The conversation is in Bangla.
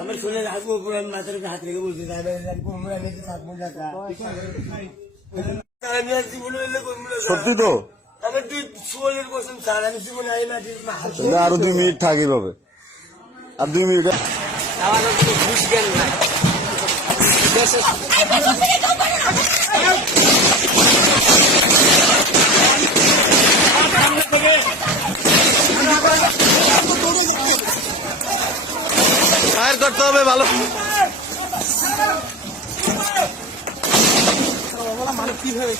আমার শুনে আসবো মাথার হাত রেখে বলছি সত্যি তো আমার 2 সুবলের কোশ্চেন স্যার আমি জীবনে আই না আরো 2 মিনিট থাকি পাবে আর 2 মিনিট আমার কোনো ঘুষ জ্ঞান নাই ফায়ার করতে হবে ভালো কি হবে